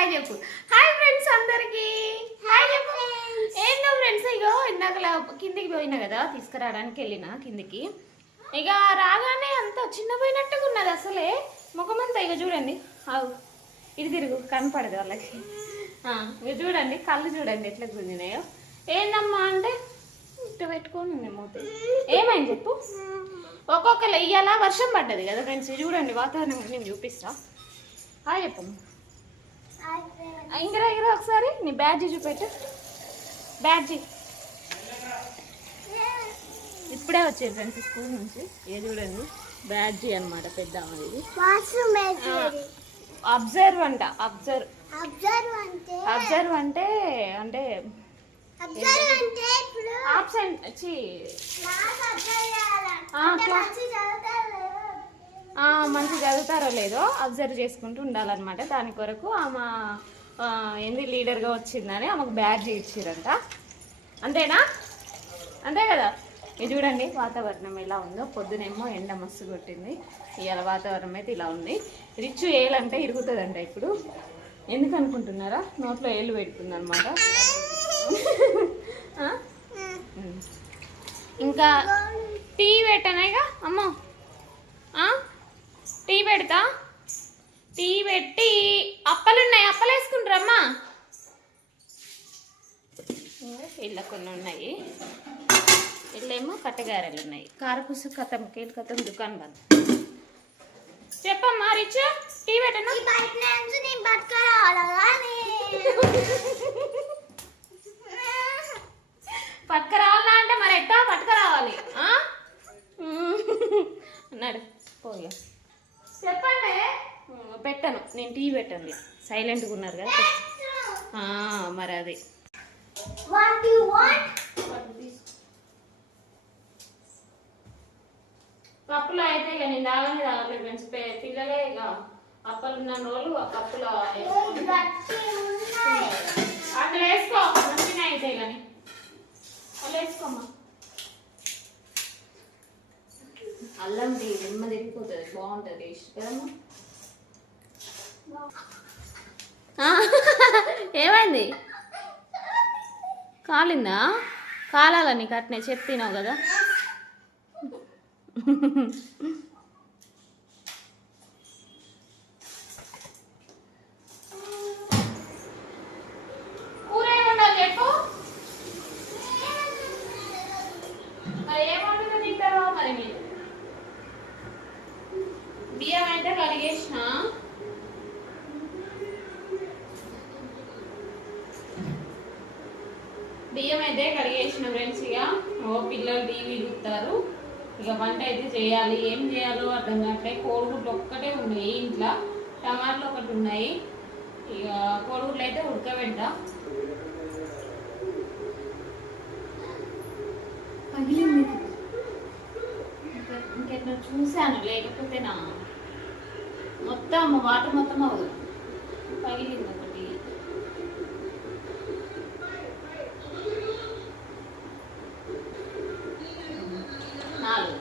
Hi చెప్పు. Hi friends అందరికి. Hi చెప్పు ఏందో ఫ్రెండ్స్? ఇగో ఇందాక కిందికి పోయినా కదా తీసుకురావడానికి వెళ్ళిన కిందికి. ఇక రాగానే అంత చిన్న పోయినట్టుగా ఉన్నది అసలే ముఖమంతా ఇక చూడండి. ఆవు ఇది తిరుగు. కనపడదు వాళ్ళకి. ఇక చూడండి. కళ్ళు చూడండి ఎట్లా గుంజినాయో. ఏందమ్మా అంటే ఇట్ట పెట్టుకొని ఉంది మూత. ఏమైంది చెప్పు? ఒక్కొక్కరు ఇయ్యాల వర్షం పడ్డది కదా ఫ్రెండ్స్. చూడండి వాతావరణం నేను చూపిస్తా. హాయ్ చెప్పమ్మా. ఇంకరా ఇంకరా ఒకసారి. నీ బ్యాడ్జీ చూపెట్టు. బ్యాడ్జీ. ఇప్పుడే వచ్చేది ఫ్రెండ్స్ స్కూల్ నుంచి. ఏ చూడండి. బ్యాడ్జీ అనమాట పెద్ద ఇది. అబ్జర్వ్ అంట అబ్జర్వ్. అబ్జర్వ్ అంటే? అబ్జర్వ్ అంటే అంటే అబ్జర్వ్ అంటే ఇప్పుడు? ఆబ్సెంట్ మంచి చదువుతారు లేదో అబ్జర్వ్ చేసుకుంటూ ఉండాలన్నమాట. దాని కొరకు ఆమె ఏంది లీడర్గా వచ్చిందని ఆమెకు బ్యాడ్జ్ ఇచ్చిరంట. అంతేనా? అంతే కదా? ఇది చూడండి వాతావరణం ఎలా ఉందో. పొద్దునేమో ఎండ మస్తు కొట్టింది. ఇవాళ వాతావరణం అయితే ఇలా ఉంది. రిచ్ ఏలంటే ఇరుగుతుందంట ఇప్పుడు. ఎందుకు అనుకుంటున్నారా? నోట్లో ఏళ్ళు పెడుతుంది అనమాట ఇంకా టీ పెట్టనాయిగా అమ్మో? టీ పెడతా? టీ పెట్టి అప్పలున్నాయి. అప్పలు వేసుకుంటారమ్మా ఇళ్ళ కొన్ని ఉన్నాయి. ఇళ్ళేమో కట్టగారెలు ఉన్నాయి. కారపూస కథం కేలు కథం దుకాణం బంద్ చెప్పమ్మా రిచ్ టీ పెట్టనా? పట్టుకురావాలా అంటే మరి ఎట్టా పట్టుకురావాలి? అన్నాడు. పోయా పెట్టను నేను టీ పెట్టండి సైలెంట్గా ఉన్నారు కదా. ఆ, మరి అది. వాట్ యు వాంట్ కప్పులో అయితే ఇక నేను తాగని తాగలేదు ఫ్రెండ్స్. పిల్లలే ఇక అప్పలు ఉన్న రోజులు ఆ కప్పులో అట్లా వేసుకో మంచిగా అయితే కానీ అలా వేసుకోమ్మా. అల్లం టీ నిమ్మ తిరిగిపోతుంది బాగుంటుంది ఆ, ఏమైంది? కాలిందా? కాలాల కట్నే చెప్పినావు కదా కూర ఏముండాలి చెప్పు మరి ఏముంటుందో తింటారో మరి మీరు బియ్యం అయితే కడిగేసిన బియ్యం అయితే కడిగేసిన ఫ్రెండ్స్ ఇక. ఓ పిల్లలు టీవీ చూస్తారు. ఇక వంట అయితే చేయాలి. ఏం చేయాలో అర్థం కావట్లే కోడిగుడ్లు ఒక్కటే ఉన్నాయి ఇంట్లో. టమాటాలు ఒకటి ఉన్నాయి. ఇక కోడిగుడ్లు అయితే ఉడకబెడతా. పగిలింది ఇంకా- ఇంకెట్లా చూశాను. లేకపోతేనా మొత్తం వాటర్ మొత్తం అవ్వదు. పగిలింది ఒకటి నాలుగు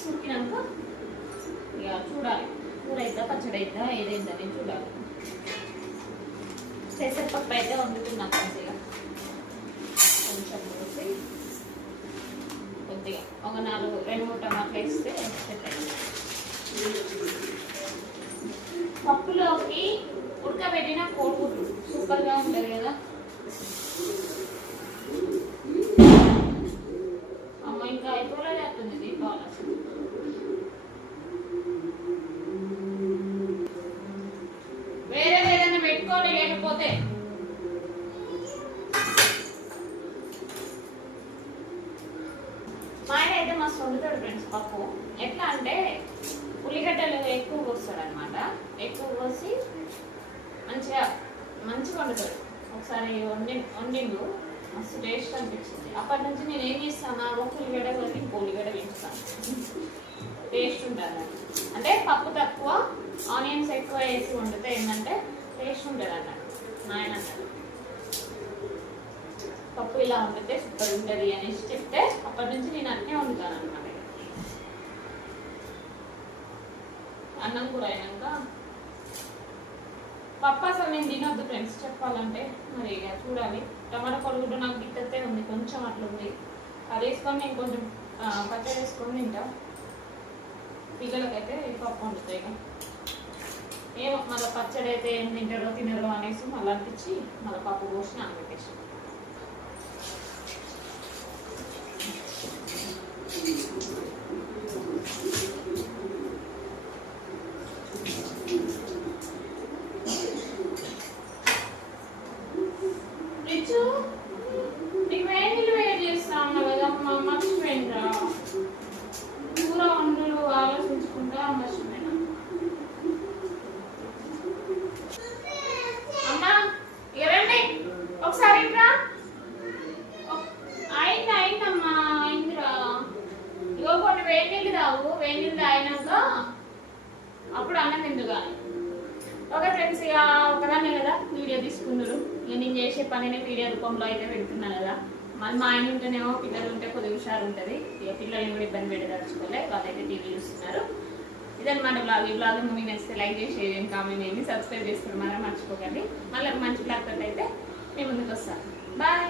ఎగ్స్ ఉడికినాక ఇక చూడాలి. కూర అయిద్దా పచ్చడి అయిద్దా ఏదైందా నేను చూడాలి. పెసరపప్పు అయితే వండుతున్నాను మంచిగా కొంచెం పోసి కొద్దిగా ఒక నాలుగు రెండు మూడు టమాటాలు వేస్తే సెట్ పప్పులోకి ఉడకబెట్టిన కోడిగుడ్డు. సూపర్గా ఉంటుంది కదా. పప్పు. ఎట్లా అంటే ఉల్లిగడ్డలు ఎక్కువ కోస్తాడు అనమాట ఎక్కువ కోసి మంచిగా మంచిగా వండుతాడు. ఒకసారి వండి వండిండు. మస్తు టేస్ట్ అనిపించింది. అప్పటి నుంచి నేను ఏం చేస్తాను? ఒక ఉల్లిగడ్డ కలిపి ఉల్లిగడ్డ వేస్తాను. టేస్ట్ ఉంటుంది అంటే పప్పు తక్కువ ఆనియన్స్ ఎక్కువ వేసి వండితే ఏంటంటే టేస్ట్ ఉంటుంది అన్నట్టు నాయన పప్పు ఇలా వండితే సూపర్ ఉంటుంది అనేసి చెప్తే అప్పటి నుంచి నేను అన్నీ వండుతాను అనమాట అన్నం కూర అయినాక పప్పు అసలు నేను తినొద్దు ఫ్రెండ్స్ చెప్పాలంటే. మరి ఇక చూడాలి. టమాటా కూడా నాకు గిట్టతే ఉంది కొంచెం అట్లా ఉంది. అది వేసుకొని నేను కొంచెం పచ్చడి వేసుకొని తింటా. పిల్లలకైతే పప్పు వండుతాయి ఇక. ఏమో మళ్ళీ పచ్చడి అయితే ఏం తింటారో తినరో అనేసి మళ్ళీ అనిపించి మళ్ళీ పప్పు పోసి నానబెట్టేసి రిచు నీకు వేడి నీళ్ళు వేడి చేస్తా ఉన్నా కదా మా మర్చిపోయిందా కూర వంటలు ఆలోచించుకుంటా మర్చిపోయినా అమ్మా ఎవరండి ఒకసారి ఇట్రా ఒక్- అయింది అయిందమ్మా అయిందిరా ఇగో కొన్ని వేడి నీళ్ళు తాగు వేడి నీళ్ళు తాగినాక అప్పుడు అన్నం తిందు కానీ ఓకే ఫ్రెండ్స్ ఇక ఒకదాన్నే కదా వీడియో తీసుకున్నారు. ఇక నేను చేసే పనిని వీడియో రూపంలో అయితే పెడుతున్నాను కదా. మళ్ళీ మా ఆయన ఉంటేనేమో పిల్లలు ఉంటే కొద్దిగా హుషారు ఉంటుంది. ఇక పిల్లల్ని కూడా ఇబ్బంది పెట్టదలుచుకోలే. వాళ్ళైతే టీవీ చూస్తున్నారు. ఇదన్నమాట బ్లాగ్ ఈ బ్లాగ్ మూవీ నచ్చితే లైక్ చేసి షేర్ కామెంట్ చేయండి. సబ్స్క్రైబ్ చేసుకోవడం మరో మర్చిపోకండి. మళ్ళీ మంచి బ్లాగ్ తోటి అయితే మేము ముందుకు వస్తాం. బాయ్